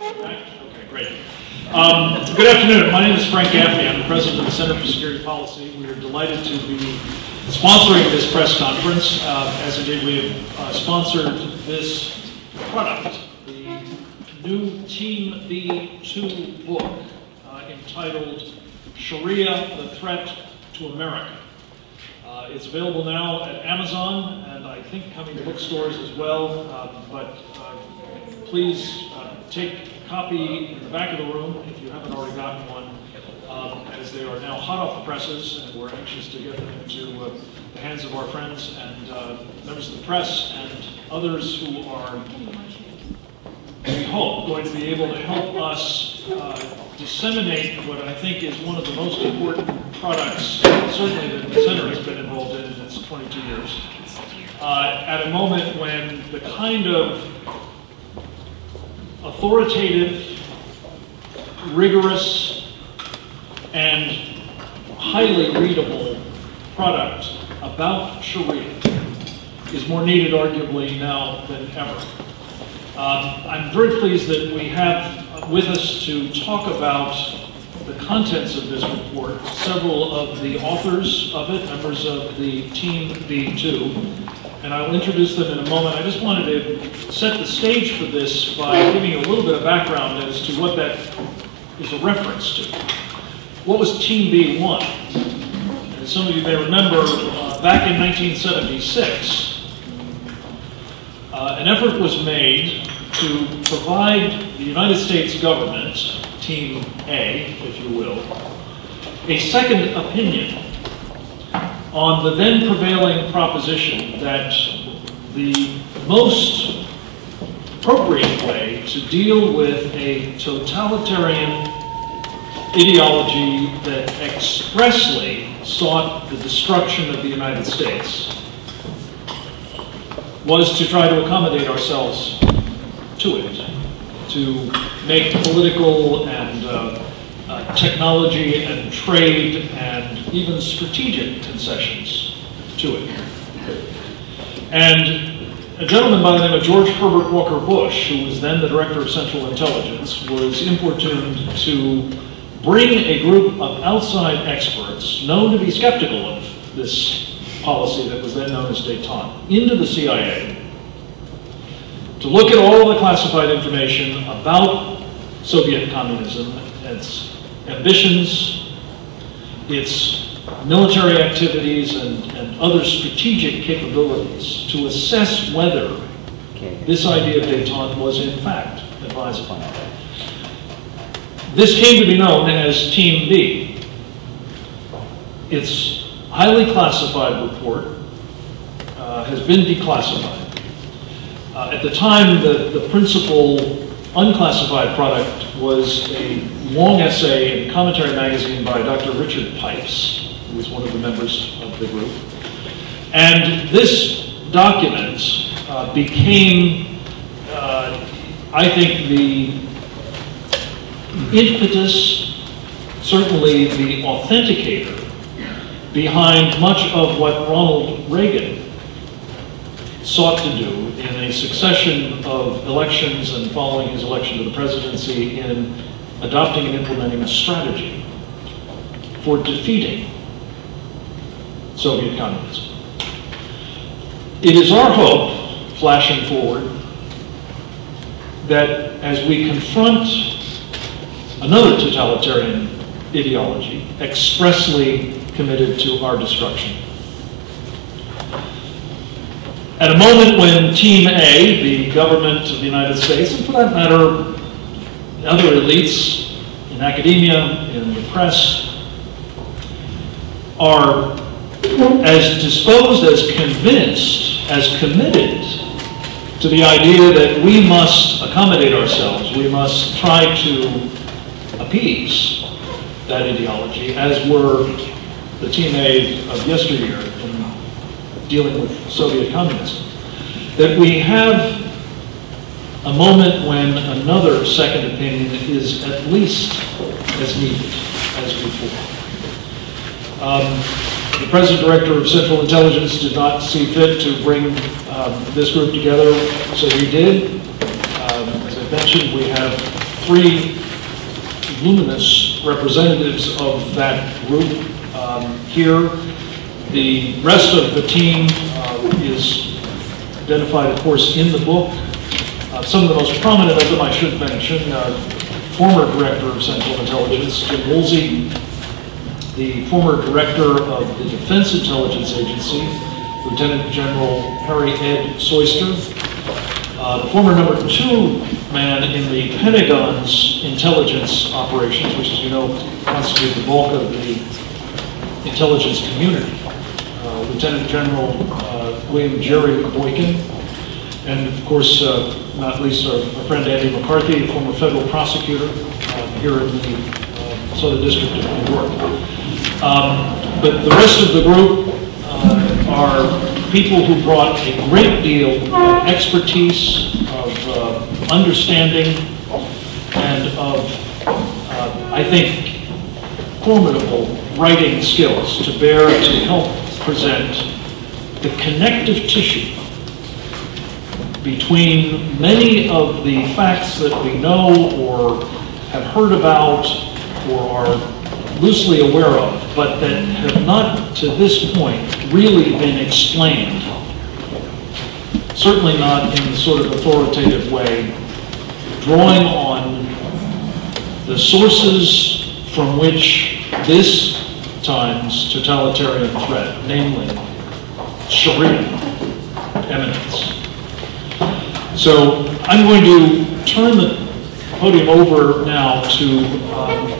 Okay, great. Good afternoon. My name is Frank Gaffney. I'm the president of the Center for Security Policy. We are delighted to be sponsoring this press conference, as indeed we have sponsored this product, the new Team B2 book entitled Sharia, the Threat to America. It's available now at Amazon and I think coming to bookstores as well, but please take a copy in the back of the room if you haven't already gotten one, as they are now hot off the presses and we're anxious to get them into the hands of our friends and members of the press and others who are, we hope, going to be able to help us disseminate what I think is one of the most important products, certainly that the Center has been involved in its 22 years, at a moment when the kind of authoritative, rigorous, and highly readable product about Sharia is more needed, arguably, now than ever. I'm very pleased that we have with us to talk about the contents of this report several of the authors of it, members of the Team B2, and I'll introduce them in a moment. I just wanted to set the stage for this by giving you a little bit of background as to what that is a reference to. What was Team B1? And some of you may remember, back in 1976, an effort was made to provide the United States government, Team A, if you will, a second opinion on the then prevailing proposition that the most appropriate way to deal with a totalitarian ideology that expressly sought the destruction of the United States was to try to accommodate ourselves to it, to make political and technology and trade and even strategic concessions to it. And a gentleman by the name of George Herbert Walker Bush, who was then the Director of Central Intelligence, was importuned to bring a group of outside experts known to be skeptical of this policy that was then known as détente into the CIA to look at all the classified information about Soviet communism, its ambitions, its military activities, and other strategic capabilities to assess whether this idea of détente was in fact advisable. This came to be known as Team B. Its highly classified report has been declassified. At the time, the principal unclassified product was a long essay in Commentary Magazine by Dr. Richard Pipes, who was one of the members of the group. And this document became, I think, the impetus, certainly the authenticator, behind much of what Ronald Reagan sought to do in a succession of elections and following his election to the presidency in adopting and implementing a strategy for defeating Soviet communism. It is our hope, flashing forward, that as we confront another totalitarian ideology expressly committed to our destruction, at a moment when Team A, the government of the United States, and for that matter, other elites in academia, in the press, are as disposed, as convinced, as committed to the idea that we must accommodate ourselves, we must try to appease that ideology, as were the Team A of yesteryear in dealing with Soviet communism, that we have a moment when another second opinion is at least as needed as before. The President Director of Central Intelligence did not see fit to bring this group together, so we did. As I mentioned, we have three luminous representatives of that group here. The rest of the team is identified, of course, in the book. Some of the most prominent of them I should mention: former Director of Central Intelligence, Jim Woolsey, the former Director of the Defense Intelligence Agency, Lieutenant General Harry Ed Soyster, the former number 2 man in the Pentagon's intelligence operations, which, as you know, constitute the bulk of the intelligence community, Lieutenant General William Jerry Boykin, and of course, not least, our friend Andy McCarthy, former federal prosecutor here in the Southern District of New York. But the rest of the group are people who brought a great deal of expertise, of understanding, and of, I think, formidable writing skills to bear to help present the connective tissue between many of the facts that we know or have heard about or are loosely aware of, but that have not, to this point, really been explained. Certainly not in the sort of authoritative way, drawing on the sources from which this time's totalitarian threat, namely Sharia, emanates. So I'm going to turn the podium over now to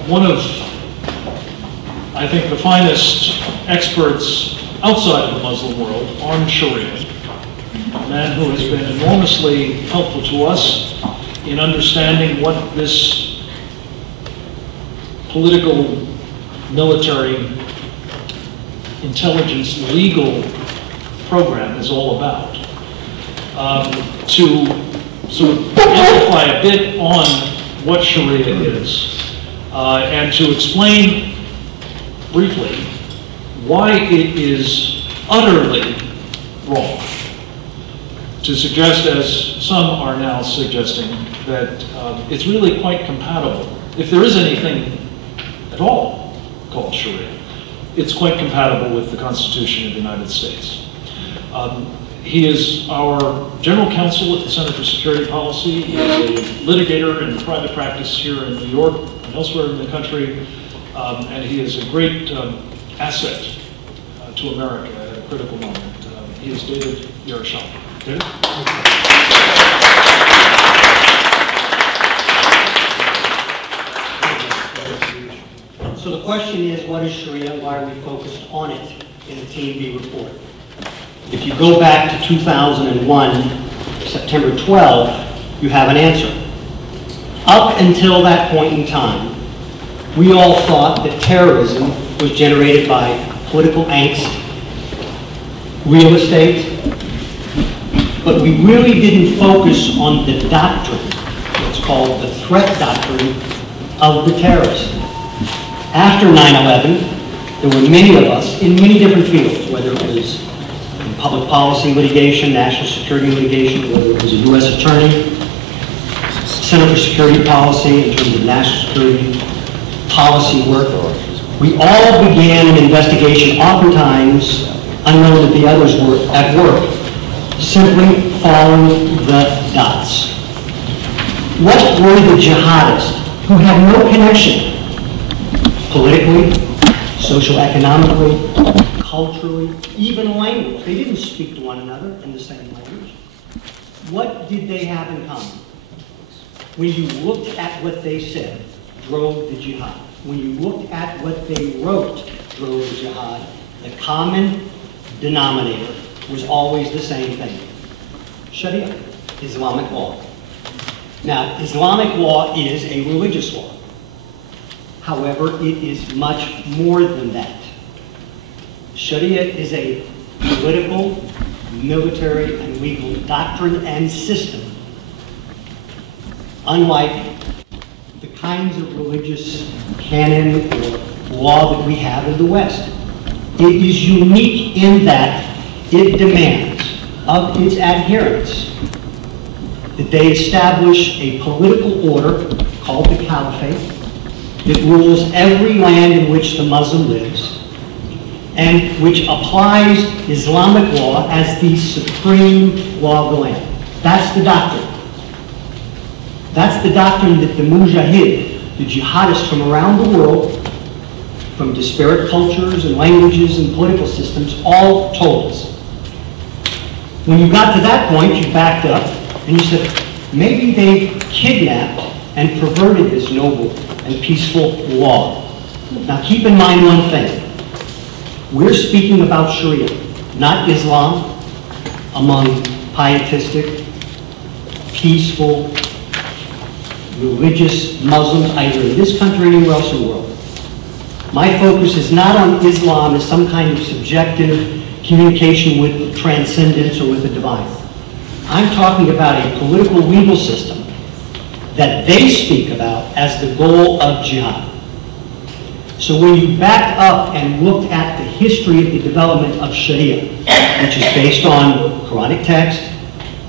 one of, I think, the finest experts outside of the Muslim world on Sharia, a man who has been enormously helpful to us in understanding what this political, military, intelligence, legal program is all about. To sort of amplify a bit on what Sharia is, and to explain briefly why it is utterly wrong to suggest, as some are now suggesting, that it's really quite compatible. If there is anything at all called Sharia, it's quite compatible with the Constitution of the United States. He is our general counsel at the Center for Security Policy. He is a litigator in private practice here in New York and elsewhere in the country, and he is a great asset to America at a critical moment. He is David Yerushalmi. David? So the question is, what is Sharia and why are we focused on it in the TNB report? If you go back to 2001, September 12, you have an answer. Up until that point in time, we all thought that terrorism was generated by political angst, real estate, but we really didn't focus on the doctrine, what's called the threat doctrine of the terrorist. After 9/11, there were many of us in many different fields, whether it was in public policy litigation, national security litigation, whether it was a U.S. attorney, Center for Security Policy in terms of national security policy work. We all began an investigation, oftentimes unknown that the others were at work, simply following the dots. What were the jihadists who had no connection politically, socioeconomically, culturally, even language? They didn't speak to one another in the same language. What did they have in common? When you looked at what they said, drove the jihad. When you looked at what they wrote, drove the jihad. The common denominator was always the same thing. Sharia, Islamic law. Now, Islamic law is a religious law. However, it is much more than that. Sharia is a political, military, and legal doctrine and system, unlike the kinds of religious canon or law that we have in the West. It is unique in that it demands of its adherents that they establish a political order called the Caliphate that rules every land in which the Muslim lives and which applies Islamic law as the supreme law of the land. That's the doctrine. That's the doctrine that the mujahid, the jihadists from around the world, from disparate cultures and languages and political systems, all told us. When you got to that point, you backed up and you said, maybe they've kidnapped and perverted this noble and peaceful law. Now keep in mind one thing. We're speaking about Sharia, not Islam, among pietistic, peaceful, religious Muslims, either in this country or anywhere else in the world. My focus is not on Islam as some kind of subjective communication with transcendence or with the divine. I'm talking about a political legal system that they speak about as the goal of jihad. So when you back up and look at the history of the development of Sharia, which is based on Quranic text,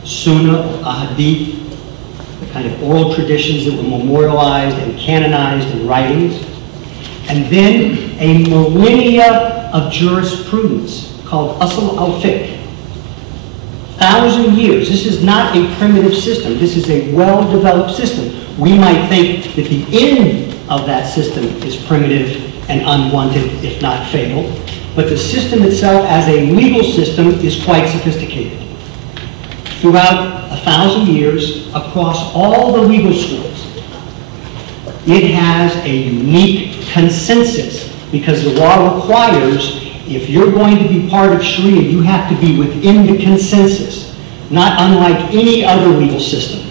Sunnah, Ahadith, the kind of oral traditions that were memorialized and canonized in writings, and then a millennia of jurisprudence called Asl al-Fiqh. 1,000 years. This is not a primitive system. This is a well-developed system. We might think that the end of that system is primitive and unwanted, if not fatal, but the system itself as a legal system is quite sophisticated. Throughout 1,000 years, across all the legal schools, it has a unique consensus because the law requires, if you're going to be part of Sharia, you have to be within the consensus, not unlike any other legal system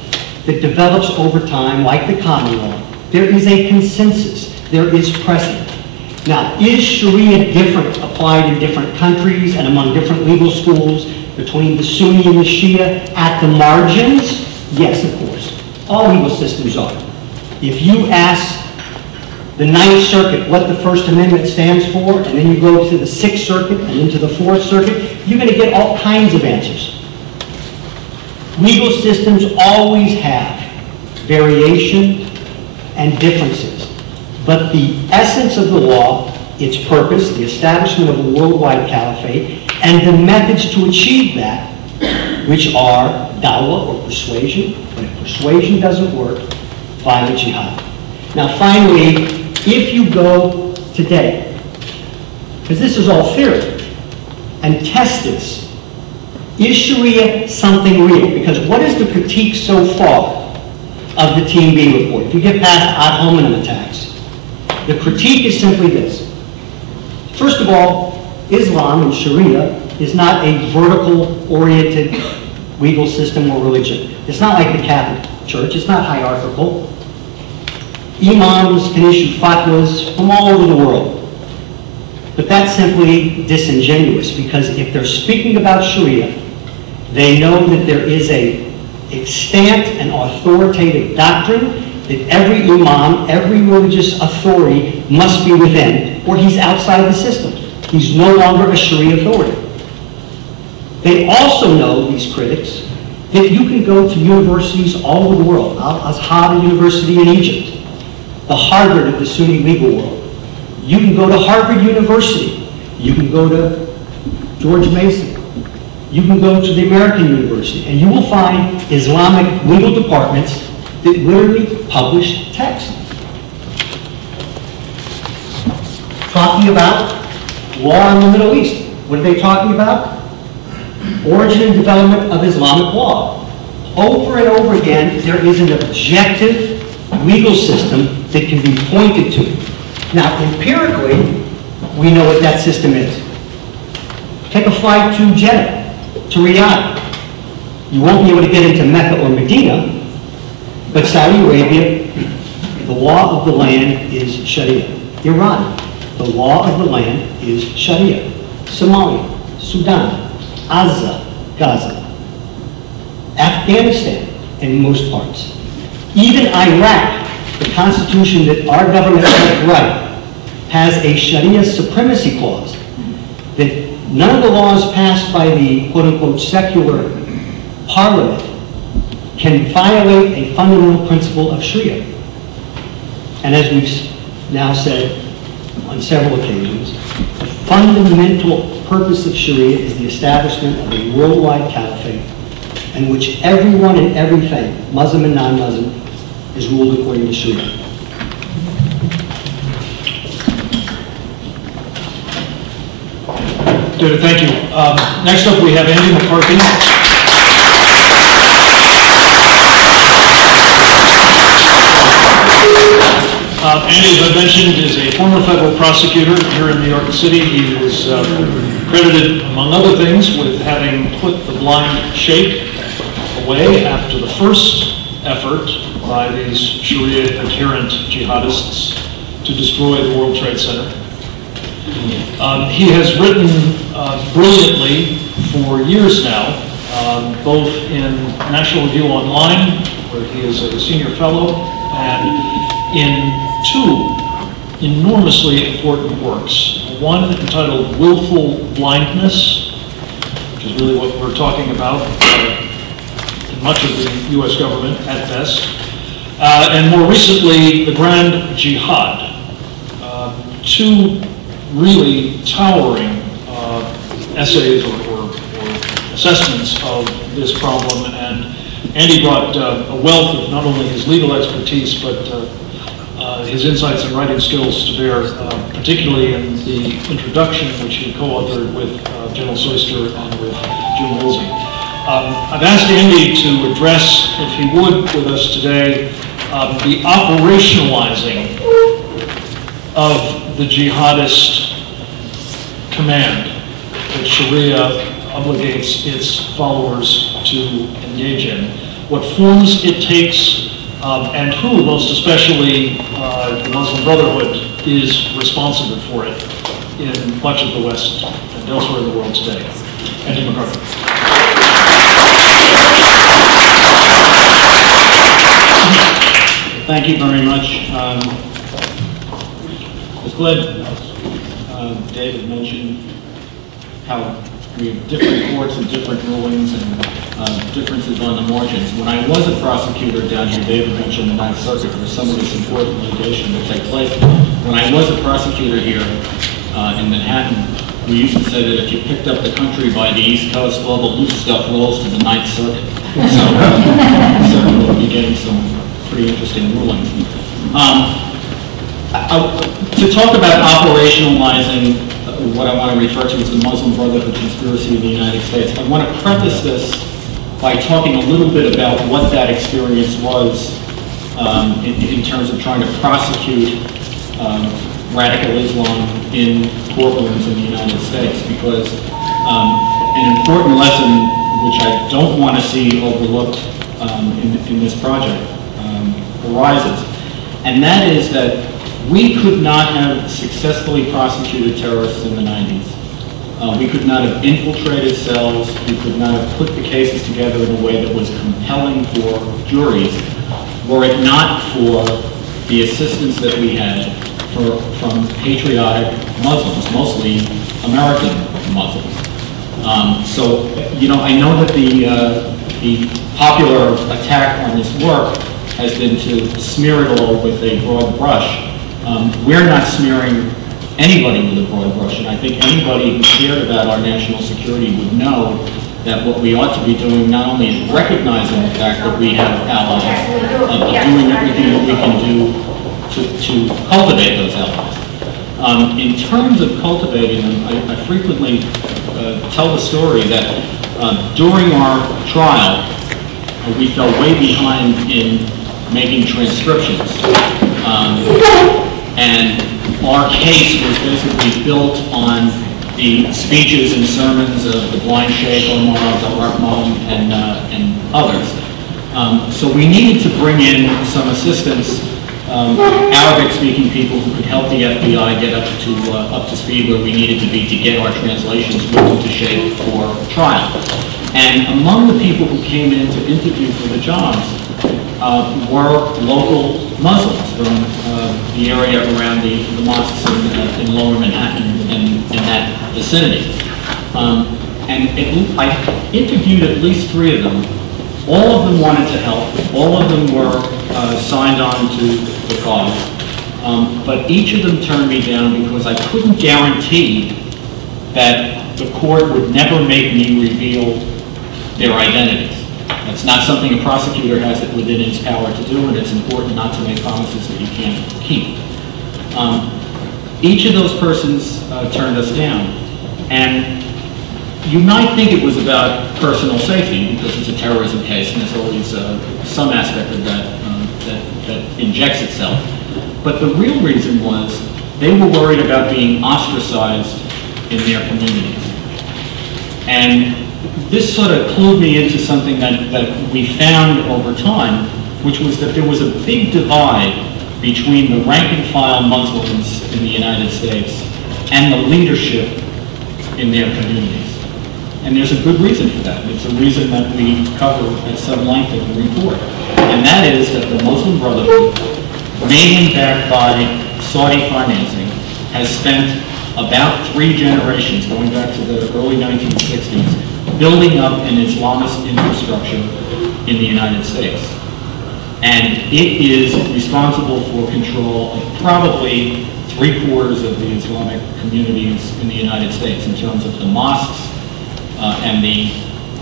that develops over time, like the common law. There is a consensus. There is precedent. Now, is Sharia different, applied in different countries and among different legal schools, between the Sunni and the Shia at the margins? Yes, of course. All legal systems are. If you ask the Ninth Circuit what the First Amendment stands for, and then you go to the Sixth Circuit and into the Fourth Circuit, you're going to get all kinds of answers. Legal systems always have variation and differences. But the essence of the law, its purpose, the establishment of a worldwide caliphate, and the methods to achieve that, which are dawah or persuasion, but if persuasion doesn't work, violent jihad. Now finally, if you go today, because this is all theory, and test this, is Sharia something real? Because what is the critique so far of the Team B report? If you get past ad hominem attacks, the critique is simply this. First of all, Islam and Sharia is not a vertical-oriented legal system or religion. It's not like the Catholic Church. It's not hierarchical. Imams can issue fatwas from all over the world. But that's simply disingenuous, because if they're speaking about Sharia, they know that there is a extant and authoritative doctrine that every imam, every religious authority must be within, or he's outside the system. He's no longer a Sharia authority. They also know, these critics, that you can go to universities all over the world. Al-Azhar University in Egypt, the Harvard of the Sunni legal world. You can go to Harvard University. You can go to George Mason. You can go to the American University, and you will find Islamic legal departments that literally publish text talking about law in the Middle East. What are they talking about? Origin and development of Islamic law. Over and over again, there is an objective legal system that can be pointed to. Now, empirically, we know what that system is. Take a flight to Jeddah, to Riyadh. You won't be able to get into Mecca or Medina, but Saudi Arabia, the law of the land is Sharia. Iran, the law of the land is Sharia. Somalia, Sudan, Gaza, Afghanistan, in most parts. Even Iraq, the constitution that our government helped write, has a Sharia supremacy clause that none of the laws passed by the quote-unquote secular parliament can violate a fundamental principle of Sharia. And as we've now said on several occasions, the fundamental purpose of Sharia is the establishment of a worldwide caliphate in which everyone and everything, Muslim and non-Muslim, is ruled according to Sharia. David, thank you. Next up, we have Andy McCarthy. Andy, as I mentioned, is a former federal prosecutor here in New York City. He was credited, among other things, with having put the blind sheikh away after the first effort by these Sharia-adherent jihadists to destroy the World Trade Center. He has written brilliantly for years now, both in National Review Online, where he is a senior fellow, and in two enormously important works. One entitled Willful Blindness, which is really what we're talking about in much of the U.S. government at best, and more recently, The Grand Jihad. Two really towering essays or assessments of this problem, and Andy brought a wealth of not only his legal expertise, but his insights and writing skills to bear, particularly in the introduction, which he co-authored with General Soyster and with Jim Woolsey. I've asked Andy to address, if he would, with us today, the operationalizing of the jihadist command that Sharia obligates its followers to engage in, what forms it takes, and who, most especially the Muslim Brotherhood, is responsible for it in much of the West and elsewhere in the world today. Andy McCarthy. Thank you very much. I was glad David mentioned how we have different courts and different rulings and differences on the margins. When I was a prosecutor down here, David mentioned the Ninth Circuit, where some of this important litigation will take place. When I was a prosecutor here in Manhattan, we used to say that if you picked up the country by the East Coast, all the loose stuff rolls to the Ninth Circuit. So certainly we'll be getting some pretty interesting rulings. To talk about operationalizing what I want to refer to as the Muslim Brotherhood conspiracy in the United States, I want to preface this by talking a little bit about what that experience was in terms of trying to prosecute radical Islam in courtrooms in the United States, because an important lesson which I don't want to see overlooked in this project arises, and that is that we could not have successfully prosecuted terrorists in the 90s. We could not have infiltrated cells. We could not have put the cases together in a way that was compelling for juries, were it not for the assistance that we had from patriotic Muslims, mostly American Muslims. So, you know, I know that the popular attack on this work has been to smear it all with a broad brush. We're not smearing anybody with a broad brush, and I think anybody who cared about our national security would know that what we ought to be doing not only is recognizing the fact that we have allies, but doing everything that we can do to cultivate those allies. In terms of cultivating them, I frequently tell the story that during our trial, we fell way behind in making transcriptions. And our case was basically built on the speeches and sermons of the blind Sheikh, Omar Abdul-Rahman, and others. So we needed to bring in some assistance, Arabic-speaking people who could help the FBI get up to speed where we needed to be to get our translations written to Sheikh for trial. And among the people who came in to interview for the jobs were local Muslims from the area around the mosques in Lower Manhattan and in that vicinity. I interviewed at least 3 of them. All of them wanted to help. All of them were signed on to the cause. But each of them turned me down because I couldn't guarantee that the court would never make me reveal their identities. That's not something a prosecutor has it within his power to do, and it's important not to make promises that you can't keep. Each of those persons turned us down, and you might think it was about personal safety because it's a terrorism case, and there's always some aspect of that that injects itself. But the real reason was they were worried about being ostracized in their communities. And this sort of clued me into something that we found over time, which was that there was a big divide between the rank and file Muslims in the United States and the leadership in their communities. And there's a good reason for that. It's a reason that we cover at some length in the report. And that is that the Muslim Brotherhood, mainly backed by Saudi financing, has spent about 3 generations, going back to the early 1960s, building up an Islamist infrastructure in the United States. And it is responsible for control of probably 3/4 of the Islamic communities in the United States in terms of the mosques and the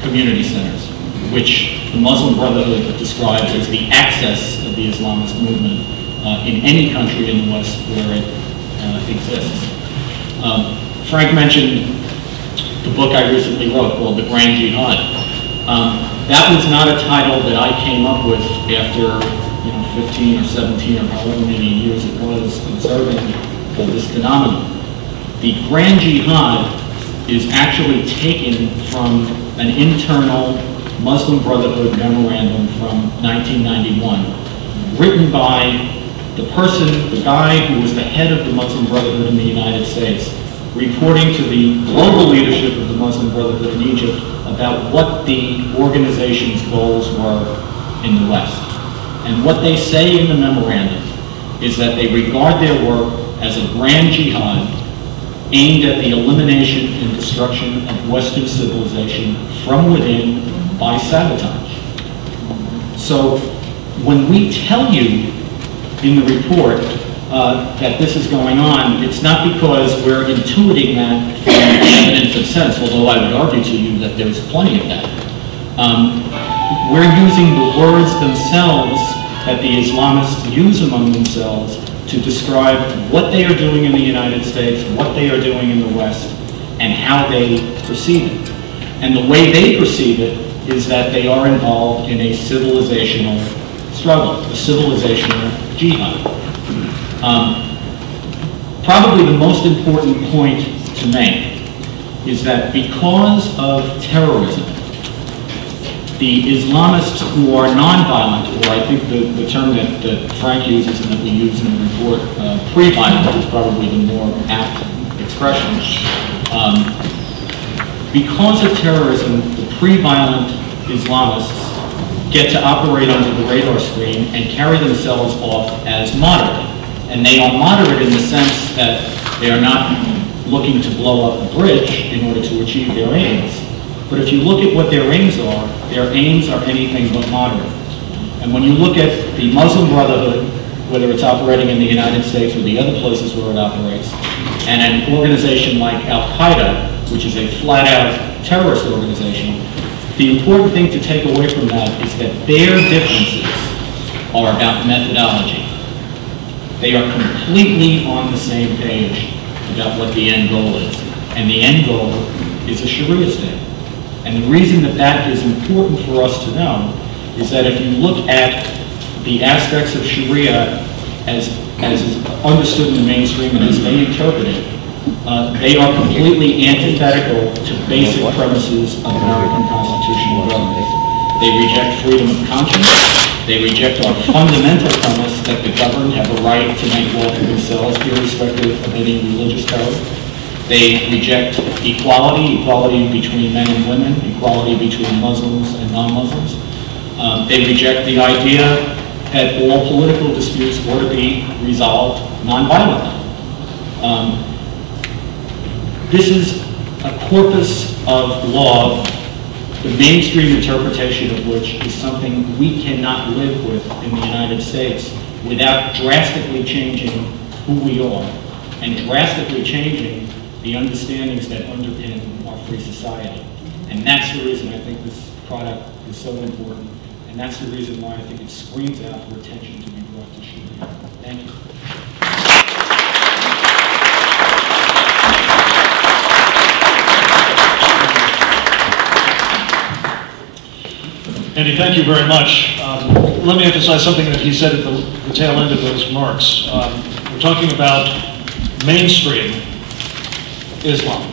community centers, which the Muslim Brotherhood describes as the axis of the Islamist movement in any country in the West where it exists. Frank mentioned the book I recently wrote called The Grand Jihad. That was not a title that I came up with after 15 or 17 or however many years it was observing this phenomenon. The Grand Jihad is actually taken from an internal Muslim Brotherhood memorandum from 1991, written by the guy who was the head of the Muslim Brotherhood in the United States, reporting to the global leadership of the Muslim Brotherhood in Egypt about what the organization's goals were in the West. And what they say in the memorandum is that they regard their work as a grand jihad aimed at the elimination and destruction of Western civilization from within by sabotage. So when we tell you in the report that this is going on, it's not because we're intuiting that from the evidence of sense, although I would argue to you that there's plenty of that. We're using the words themselves that the Islamists use among themselves to describe what they are doing in the United States, what they are doing in the West, and how they perceive it. And the way they perceive it is that they are involved in a civilizational struggle, a civilizational jihad. Probably the most important point to make is that because of terrorism, the Islamists who are nonviolent, or I think the term that Frank uses and that we use in the report, pre-violent, is probably the more apt expression. Because of terrorism, the pre-violent Islamists get to operate under the radar screen and carry themselves off as moderate. And they are moderate in the sense that they are not looking to blow up a bridge in order to achieve their aims. But if you look at what their aims are anything but moderate. And when you look at the Muslim Brotherhood, whether it's operating in the United States or the other places where it operates, and an organization like Al-Qaeda, which is a flat-out terrorist organization, the important thing to take away from that is that their differences are about methodology. They are completely on the same page about what the end goal is. And the end goal is a Sharia state. And the reason that that is important for us to know is that if you look at the aspects of Sharia as is understood in the mainstream and as they interpret it, they are completely antithetical to basic premises of American constitutional government. They reject freedom of conscience. They reject our fundamental premise that the governed have a right to make law for themselves, irrespective of any religious code. They reject equality between men and women, equality between Muslims and non-Muslims. They reject the idea that all political disputes ought to be resolved non-violently. This is a corpus of law, the mainstream interpretation of which is something we cannot live with in the United States, without drastically changing who we are and drastically changing the understandings that underpin our free society. And that's the reason I think this product is so important, and that's the reason why I think it screams out for attention to be brought to Shariah. Thank you. Andy, thank you very much. Let me emphasize something that he said at the tail end of those remarks. We're talking about mainstream Islam.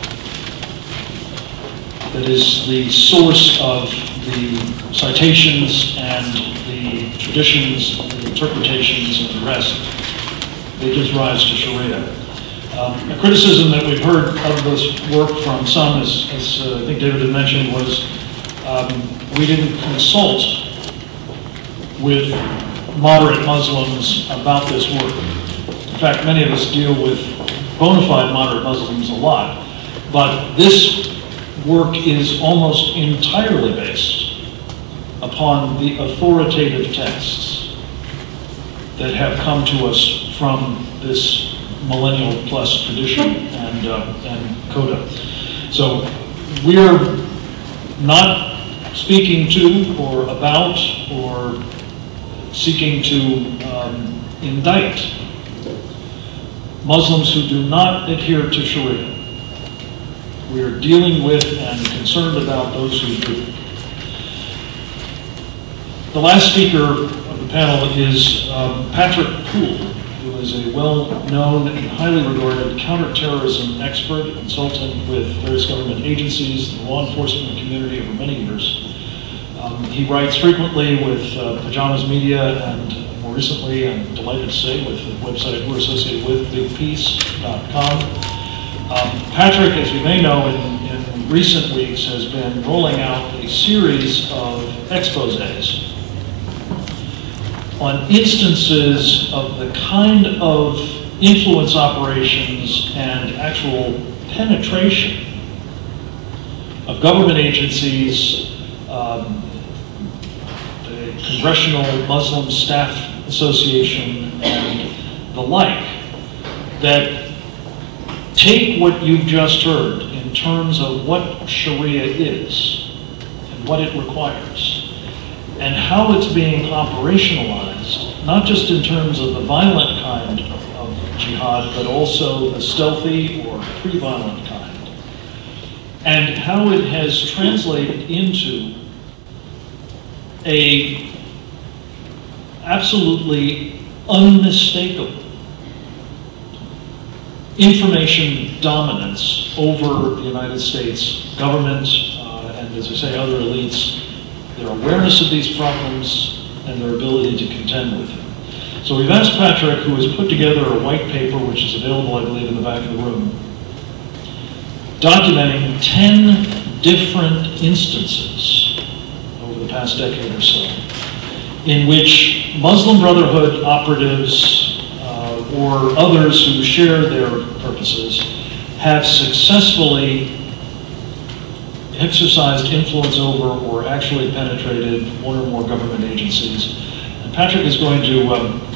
That is the source of the citations and the traditions, the interpretations, and the rest that gives rise to Sharia. A criticism that we've heard of this work from some, as I think David had mentioned, was we didn't consult with moderate Muslims about this work. In fact, many of us deal with bona fide moderate Muslims a lot, but this work is almost entirely based upon the authoritative texts that have come to us from this millennial plus tradition and coda. So we're not speaking to or about or seeking to indict Muslims who do not adhere to Sharia. We are dealing with and concerned about those who do. The last speaker of the panel is Patrick Poole, who is a well-known and highly regarded counterterrorism expert, consultant with various government agencies, the law enforcement community over many years. He writes frequently with Pajamas Media and more recently, I'm delighted to say, with the website we're associated with, bigpeace.com. Patrick, as you may know, in recent weeks has been rolling out a series of exposés on instances of the kind of influence operations and actual penetration of government agencies, the Congressional Muslim Staff Association, and the like, that take what you've just heard in terms of what Sharia is and what it requires and how it's being operationalized, not just in terms of the violent kind of jihad, but also the stealthy or pre-violent kind, and how it has translated into a absolutely unmistakable information dominance over the United States government and, as I say, other elites, their awareness of these problems and their ability to contend with them. So we've asked Patrick, who has put together a white paper, which is available, I believe, in the back of the room, documenting 10 different instances over the past decade or so in which Muslim Brotherhood operatives or others who share their purposes have successfully exercised influence over or actually penetrated one or more government agencies. And Patrick is going to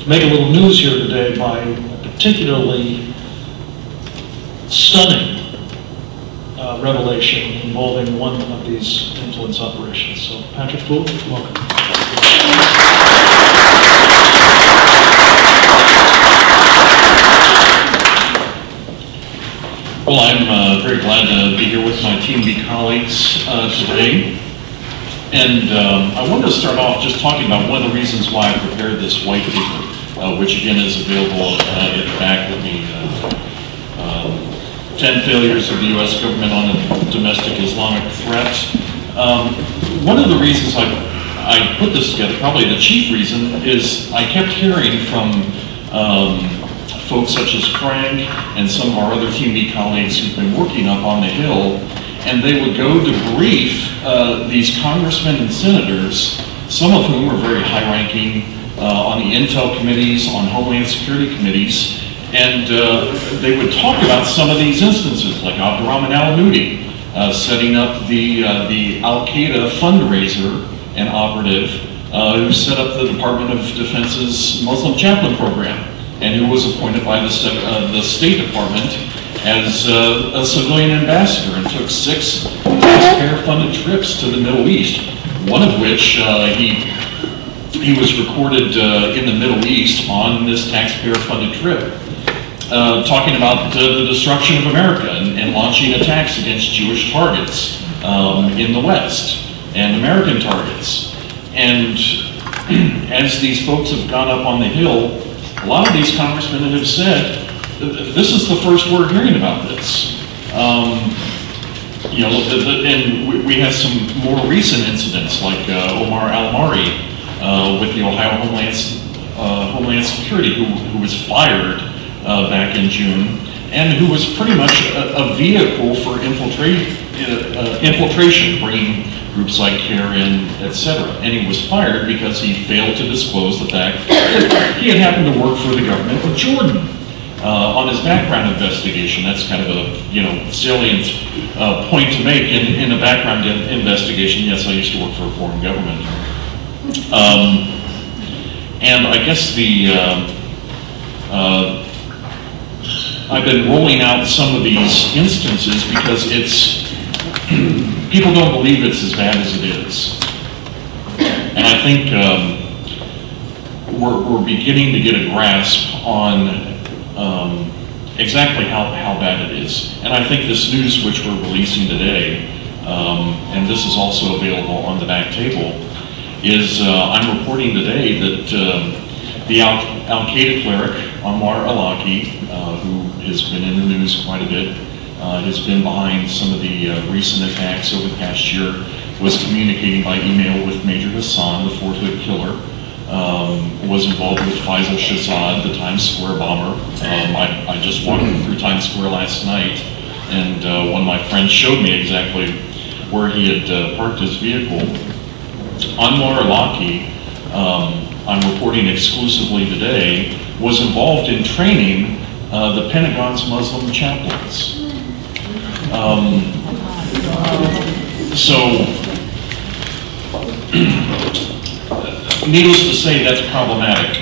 make a little news here today by a particularly stunning revelation involving one of these influence operations. So Patrick Poole, welcome. Well, I'm very glad to be here with my Team B colleagues today. And I wanted to start off just talking about one of the reasons why I prepared this white paper, which again is available at the back with me. 10 failures of the U.S. government on a domestic Islamic threat. One of the reasons I put this together, probably the chief reason, is I kept hearing from folks such as Frank and some of our other Team B colleagues who've been working up on the Hill, and they would go to brief these congressmen and senators, some of whom are very high-ranking on the intel committees, on Homeland Security committees, and they would talk about some of these instances, like Abdurrahman al-Anoudi setting up the Al-Qaeda fundraiser and operative who set up the Department of Defense's Muslim chaplain program, and who was appointed by the State Department as a civilian ambassador and took 6 taxpayer-funded trips to the Middle East, one of which he was recorded in the Middle East on this taxpayer-funded trip, talking about the destruction of America and launching attacks against Jewish targets in the West and American targets. And as these folks have gone up on the Hill, a lot of these congressmen have said, this is the first we're hearing about this. You know, and we have some more recent incidents like Omar Al-Mari with the Ohio Homeland Security, who was fired back in June, and who was pretty much a vehicle for infiltration, bringing groups like CARE in, etc. And he was fired because he failed to disclose the fact that he had happened to work for the government of Jordan on his background investigation. That's kind of a salient point to make in a background investigation. Yes, I used to work for a foreign government. And I guess I've been rolling out some of these instances because people don't believe it's as bad as it is. And I think we're beginning to get a grasp on exactly how bad it is. And I think this news which we're releasing today, and this is also available on the back table, is I'm reporting today that the Al-Qaeda cleric, Ammar al-Awlaki, who has been in the news quite a bit, has been behind some of the recent attacks over the past year, was communicating by email with Major Hassan, the Fort Hood killer, was involved with Faisal Shahzad, the Times Square bomber. I just walked through Times Square last night, and one of my friends showed me exactly where he had parked his vehicle. Ammar al-Awlaki, I'm reporting exclusively today, was involved in training the Pentagon's Muslim chaplains. So, needless to say, that's problematic.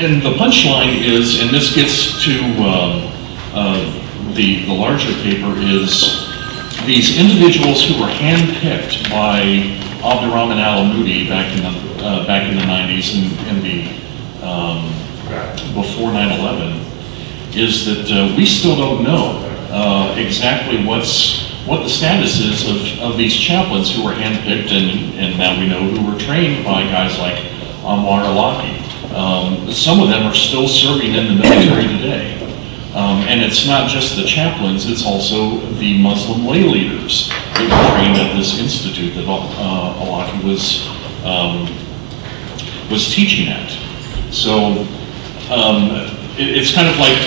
And the punchline is, and this gets to the larger paper, is these individuals who were handpicked by Abdurrahman al-Amoudi back in the 90s and before 9/11, is that we still don't know exactly what the status is of these chaplains who were handpicked, and now we know who were trained by guys like Ammar al-Awlaki. Some of them are still serving in the military today. And it's not just the chaplains, it's also the Muslim lay leaders that were trained at this institute that al-Awlaki was teaching at. So it's kind of like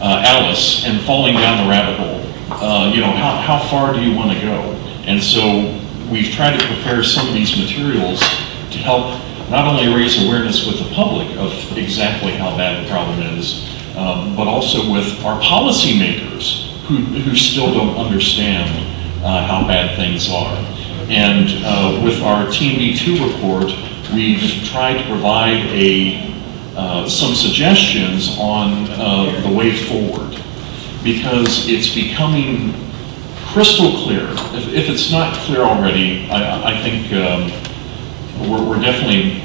Alice and falling down the rabbit hole. How far do you want to go? And so we've tried to prepare some of these materials to help not only raise awareness with the public of exactly how bad the problem is, but also with our policymakers who still don't understand how bad things are. And with our TMB2 report, we've tried to provide some suggestions on the way forward, because it's becoming crystal clear. If it's not clear already, I think we're definitely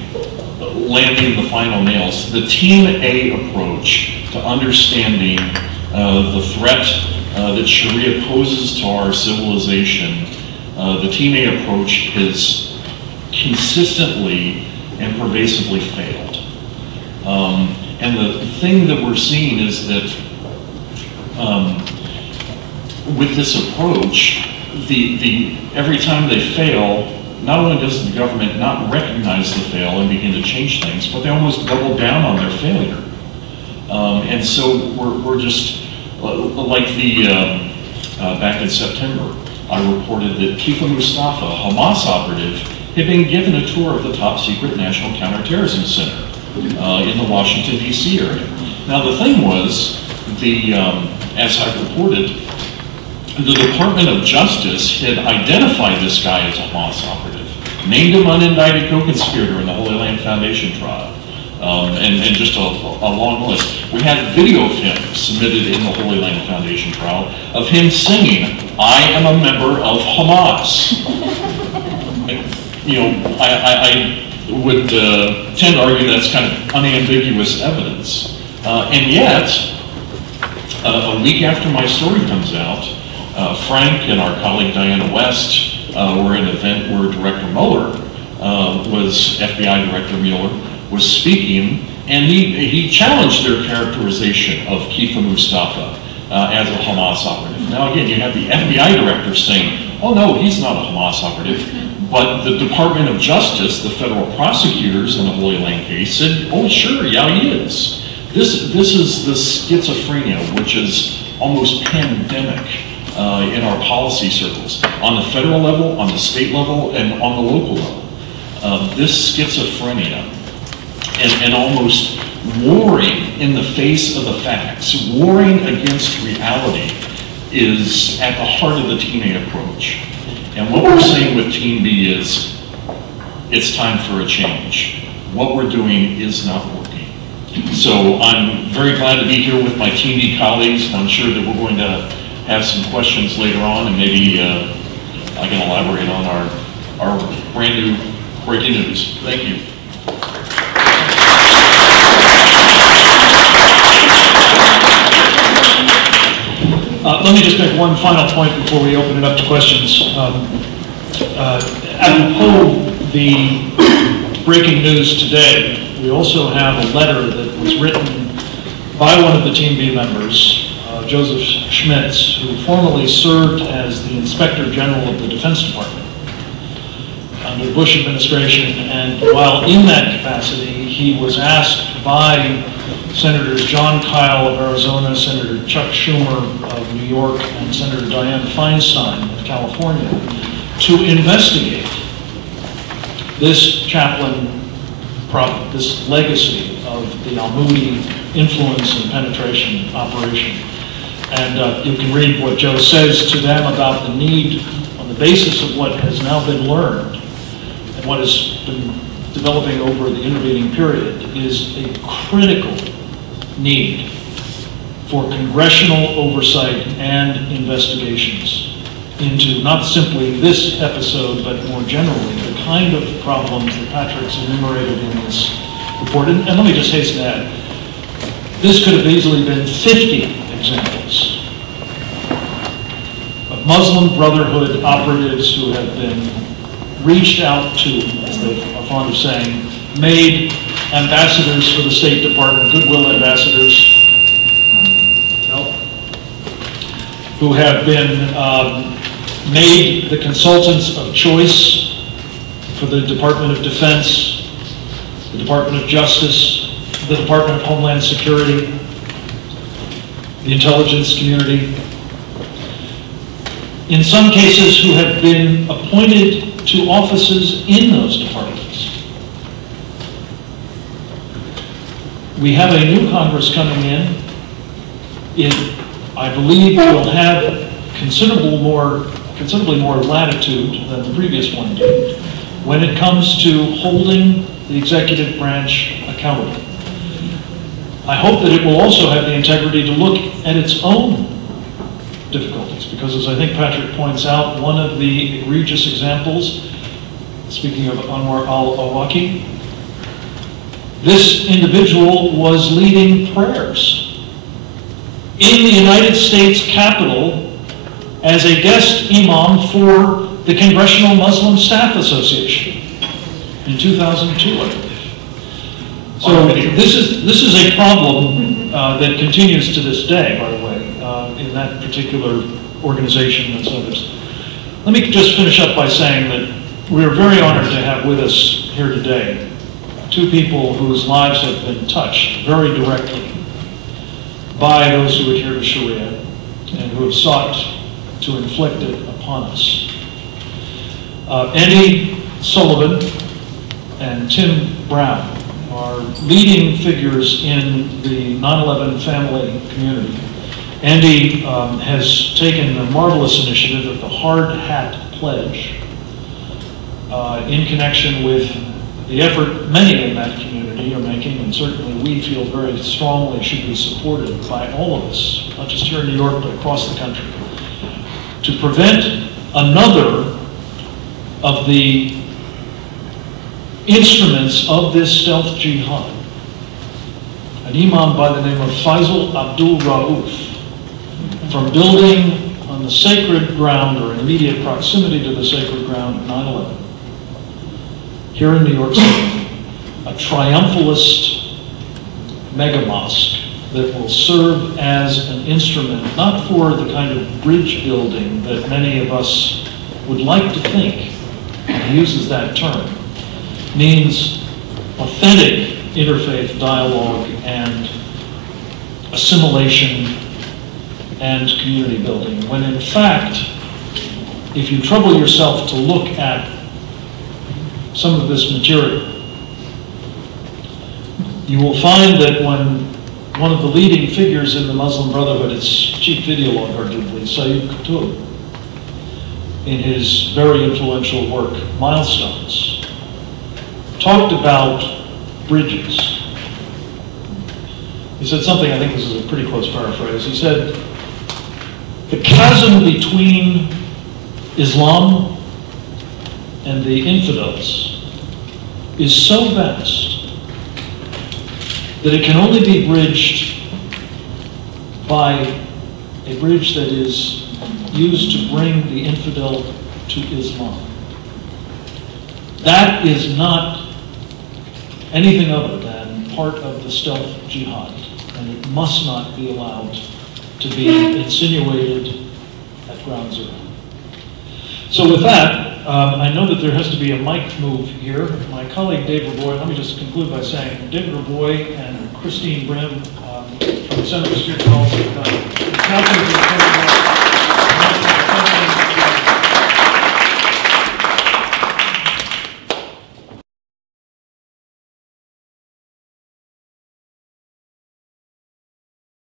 landing the final nails. The Team A approach to understanding the threat that Sharia poses to our civilization, the Team A approach has consistently and pervasively failed. And the thing that we're seeing is that with this approach, every time they fail, not only does the government not recognize the fail and begin to change things, but they almost double down on their failure. And so we're just, like back in September, I reported that Kifa Mustafa, a Hamas operative, had been given a tour of the top secret National Counterterrorism Center in the Washington, D.C. area. Now the thing was, as I reported, the Department of Justice had identified this guy as a Hamas operative, named him unindicted co-conspirator in the Holy Land Foundation trial, and just a long list. We had video of him submitted in the Holy Land Foundation trial of him singing, "I am a member of Hamas." You know, I would tend to argue that's kind of unambiguous evidence. And yet, a week after my story comes out, Frank and our colleague Diana West were at an event where Director Mueller FBI Director Mueller was speaking, and he challenged their characterization of Kifa Mustafa as a Hamas operative. Now again, you have the FBI Director saying, oh no, he's not a Hamas operative. But the Department of Justice, the federal prosecutors in the Holy Land case said, oh sure, yeah he is. This is the schizophrenia, which is almost pandemic in our policy circles, on the federal level, on the state level, and on the local level. This schizophrenia and almost warring in the face of the facts, warring against reality, is at the heart of the Team A approach. And what we're saying with Team B is, it's time for a change. What we're doing is not working. So I'm very glad to be here with my Team B colleagues. I'm sure that we're going to have some questions later on, and maybe I can elaborate on our brand new breaking news. Thank you. Let me just make one final point before we open it up to questions. Apropos the breaking news today, we also have a letter that was written by one of the Team B members, Joseph Schmitz, who formerly served as the Inspector General of the Defense Department under the Bush administration, and while in that capacity, he was asked by Senators John Kyle of Arizona, Senator Chuck Schumer of New York, and Senator Dianne Feinstein of California to investigate this chaplain problem, this legacy of the Al-Moody influence and penetration operation. And you can read what Joe says to them about the need, on the basis of what has now been learned and what has been developing over the intervening period, is a critical need for congressional oversight and investigations into not simply this episode, but more generally the kind of problems that Patrick's enumerated in this report. And let me just hasten to add, this could have easily been 50 examples of Muslim Brotherhood operatives who have been reached out to, as they are fond of saying, made ambassadors for the State Department, goodwill ambassadors, who have been made the consultants of choice for the Department of Defense, the Department of Justice, the Department of Homeland Security, the intelligence community. In some cases, who have been appointed to offices in those departments. We have a new Congress coming in. I believe will have considerably more latitude than the previous one did when it comes to holding the executive branch accountable. I hope that it will also have the integrity to look at its own difficulties, because as I think Patrick points out, one of the egregious examples, speaking of Anwar al-Awlaki, this individual was leading prayers in the United States Capitol as a guest imam for the Congressional Muslim Staff Association in 2002, I believe. So this is a problem that continues to this day, by the way, in that particular organization and others. Let me just finish up by saying that we are very honored to have with us here today two people whose lives have been touched very directly by those who adhere to Sharia and who have sought to inflict it upon us. Eddie Sullivan and Tim Brown are leading figures in the 9/11 family community Andy has taken the marvelous initiative of the Hard Hat Pledge in connection with the effort many in that community are making, and certainly we feel very strongly should be supported by all of us, not just here in New York, but across the country, to prevent another of the instruments of this stealth jihad, an imam by the name of Faisal Abdul Rauf, from building on the sacred ground or in immediate proximity to the sacred ground of 9/11, here in New York City, a triumphalist mega mosque that will serve as an instrument, not for the kind of bridge building that many of us would like to think, and uses that term, means authentic interfaith dialogue and assimilation and community building, when in fact, if you trouble yourself to look at some of this material, you will find that when one of the leading figures in the Muslim Brotherhood, its chief ideologue arguably, Sayyid Qutb, in his very influential work, Milestones, talked about bridges. He said something, I think this is a pretty close paraphrase. He said, the chasm between Islam and the infidels is so vast that it can only be bridged by a bridge that is used to bring the infidel to Islam. That is not anything other than part of the stealth jihad, and it must not be allowed to be insinuated at ground zero. So with that, I know that there has to be a mic move here. My colleague Dave Raboy, let me just conclude by saying David Raboy and Christine Brim from the Center for Security Policy